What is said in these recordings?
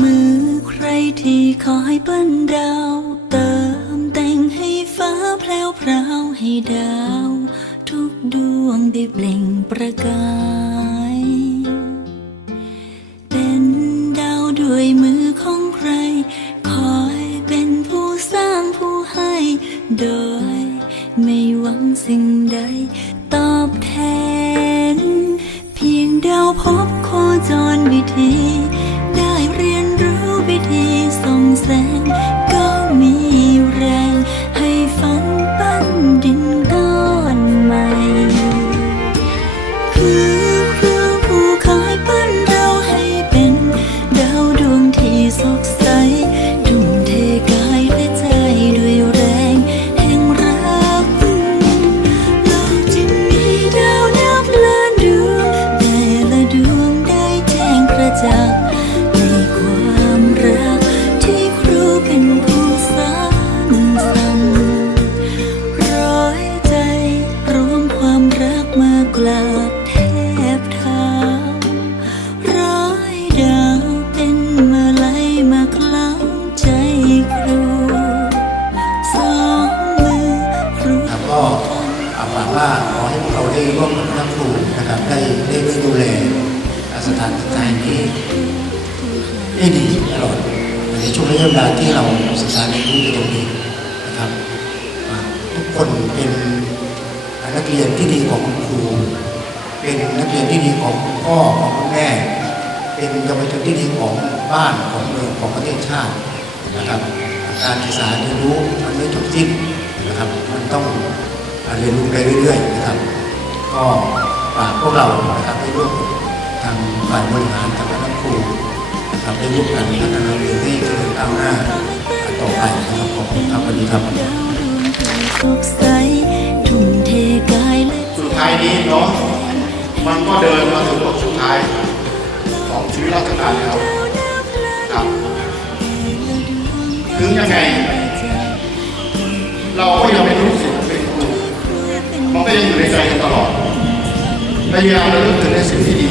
มือใครที่คอยเปิ้ดาวเติมแต่งให้ฟ้าแพรวพราวให้ดาว ทุกดวงได้เปล่งประกาย สิ่งใดตอบ ว่าขอให้พวกเราได้ร่วมกับคณะครูนะครับได้ได้ดูแลสถานศึกษานี้ได้ดีตลอดในช่วงระยะเวลาที่เราศึกษาเรียนรู้อยู่ตรงนี้นะครับทุกคนเป็นนักเรียนที่ดีของคุณครู เป็นนักเรียนที่ดีของคุณพ่อของคุณแม่ เป็นเยาวชนที่ดีของบ้านของเมืองของประเทศชาตินะครับ การศึกษาเรียนรู้มันไม่จบสิ้นนะครับมันต้อง เรียนรู้ไปเรื่อยๆนะครับ ก็ฝากพวกเรานะครับได้ร่วมกับทางฝ่ายบริหารทางคณะครูนะครับได้ร่วมกันพัฒนาเรียนให้เจริญก้าวหน้าต่อไปนะครับขอบคุณครับสวัสดีครับดาวดวงที่สดใสทุ่มเทกายและสุดท้ายนี้เนาะมันก็เดินมาถึงบทสุดท้ายของชีวิตราชการแล้วครับถึงยังไง พยายามระลึกถึงในสิ่งที่ดี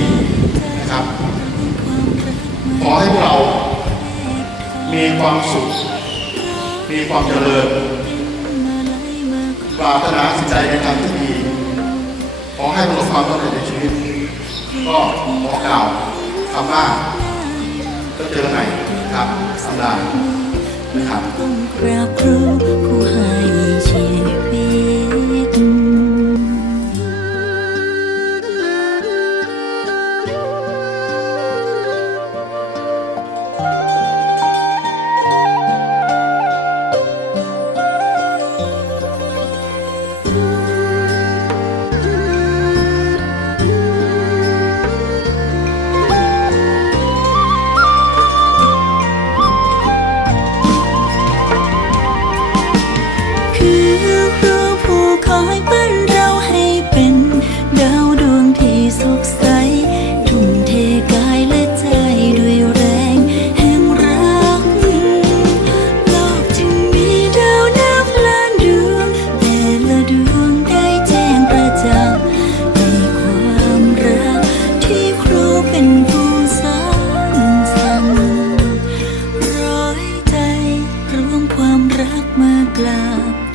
นะครับ ขอให้พวกเรา มีความสุข มีความเจริญปรารถนาสิ่งใดในทางที่ดี ขอให้ประสบความสำเร็จในชีวิต ก็ขอกล่าวคำว่าก็เจอกันใหม่ครับสัปดาห์นะครับ Love.